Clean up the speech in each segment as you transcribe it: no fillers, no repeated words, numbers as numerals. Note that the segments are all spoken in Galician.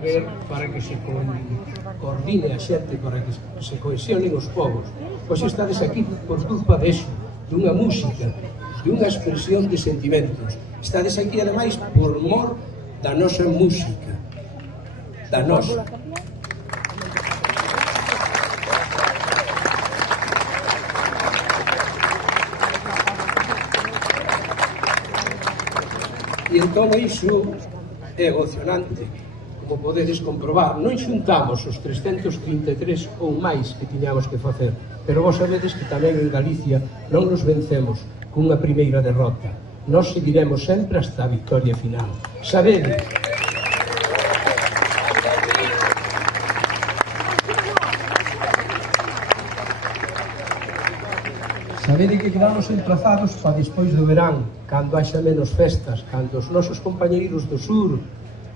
ver para que se coordine a xente, para que se cohesionen os povos. Pois estades aquí por culpa deso, dunha música, dunha expresión de sentimentos. Estades aquí, ademais, por mor da nosa música, da nosa. E entón iso é emocionante, como podedes comprobar. Non xuntamos os 333 ou máis que tiñamos que facer, pero vos sabedes que tamén en Galicia non nos vencemos cunha primeira derrota. Nós seguiremos sempre hasta a victoria final. Sabedes que quedamos emplazados para despois do verán, cando haxa menos festas, cando os nosos compañeiros do sur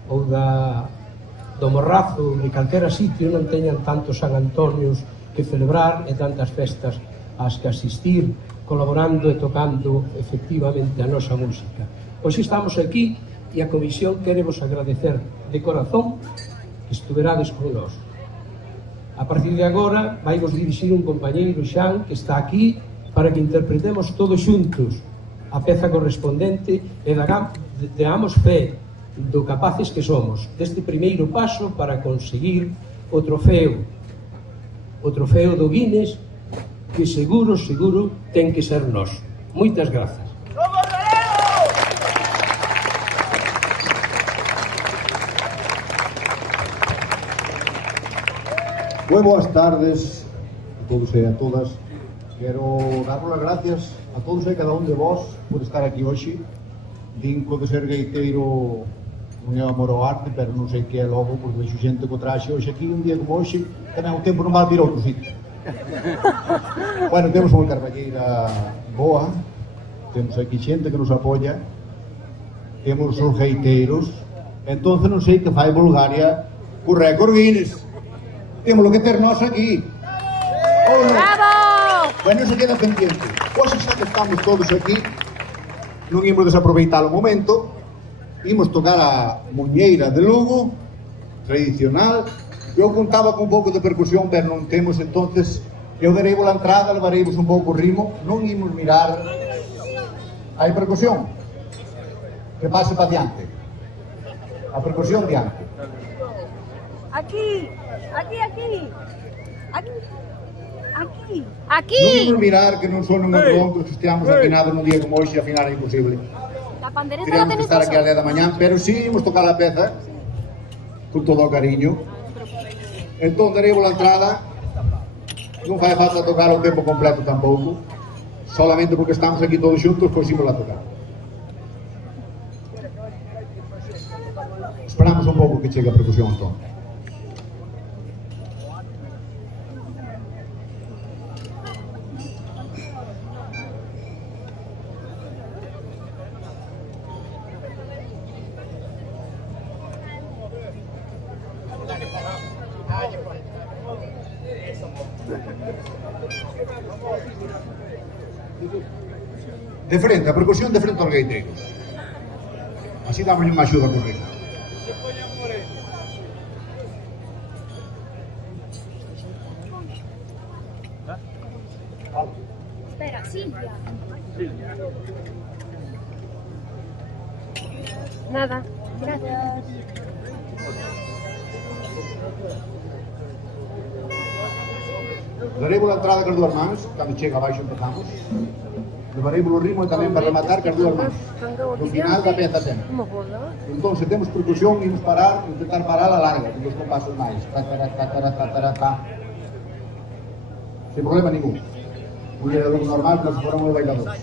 ou do Morrazo, de calquera sitio, non teñan tantos San Antonios que celebrar e tantas festas ás que asistir, colaborando e tocando efectivamente a nosa música. Pois estamos aquí e a Comisión queremos agradecer de corazón que estuverades con nós. A partir de agora vai vos dirixir un compañeiro, Xan, que está aquí, para que interpretemos todos xuntos a peza correspondente e deamos fe do capaces que somos deste primeiro paso para conseguir o trofeo do Guinness, que seguro ten que ser nós. Moitas grazas. Moi boas tardes a todos e a todas. Quero daros as gracias a todos e cada un de vós por estar aquí hoxe. Dinco de ser gaiteiro non é amor ao arte, pero non sei que é logo, porque vexo xente co traxe hoxe aquí, un día como hoxe, tamén o tempo non vai vir a outro sitio. Bueno, temos unha carballeira boa, temos aquí xente que nos apoia, temos os gaiteiros, entonces non sei que fai Bulgaria co récord Guinness. Temos lo que ter nós aquí. ¡Bravo! Bueno, se queda pendiente. Hoxe xa que estamos todos aquí, non imos desaproveitar o momento, imos tocar a muñeira de Lugo, tradicional. Eu contaba con un pouco de percusión, pero non temos, entonces eu darei a entrada, levareivos un pouco o ritmo, non imos mirar. Hai percusión? Que pase para diante. A percusión diante. Aquí. Non imos mirar que non son uns rondos que esteamos afinados nun día como hoxe, afinar é imposible. La pandereta la Teríamos que tenéis estar aquí a vosotros. 10 da mañán, pero sí imos tocar a peza con todo o cariño. Entón darei a entrada, non fai falta tocar o tempo completo tampouco, solamente porque estamos aquí todos xuntos, pois imos a tocar. Esperamos un pouco que chegue a percusión, entón. De frente, a percusión de frente aos gaiteiros. Así damos unha axuda con ritmo. Espera, Silvia. Nada, gracias. Daremos a entrada con as dúas mans, cando chega abaixo empezamos. Levaremos o ritmo e tamén para rematar con as dúas mans. No final da peza sempre. Entón, se temos percusión, imos parar, intentar parar a larga, con os compasos máis. Sin problema ningún. Un día de normal, como se foran os bailadores.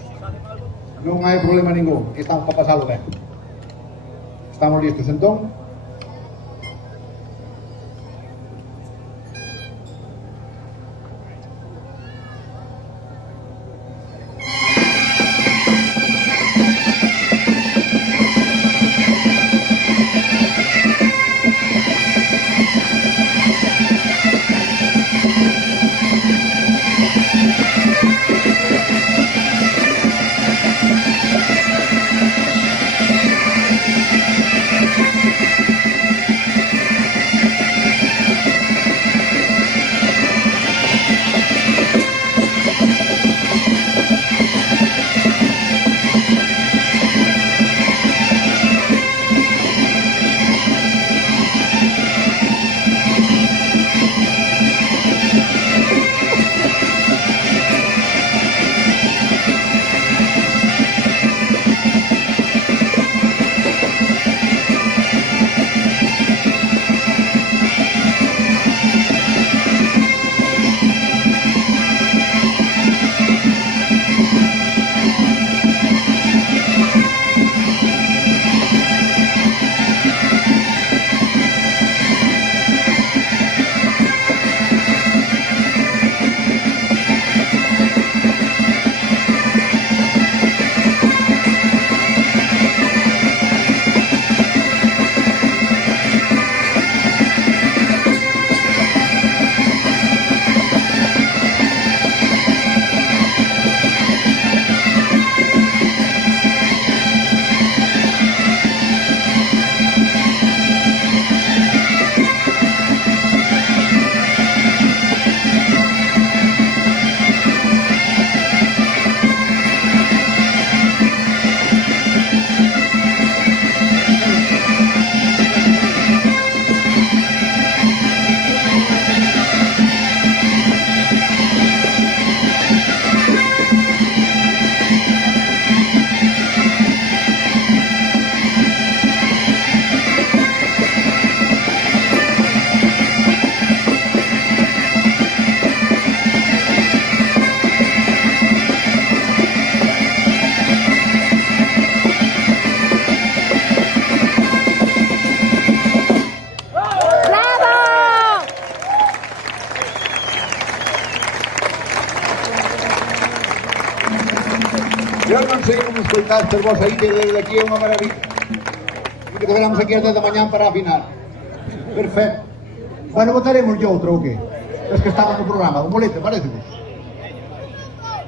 Non hai problema ningún, que estamos para pasalo ben. Estamos listos entón? Eu non sei como escoitastes vos aí, que desde aquí é unha maravilla. Que quedaremos aquí ás 10 da mañán para afinar. Perfecto. Bueno, votaremos yo outro, o que? Es que estaba no programa, do bolete, parece vos?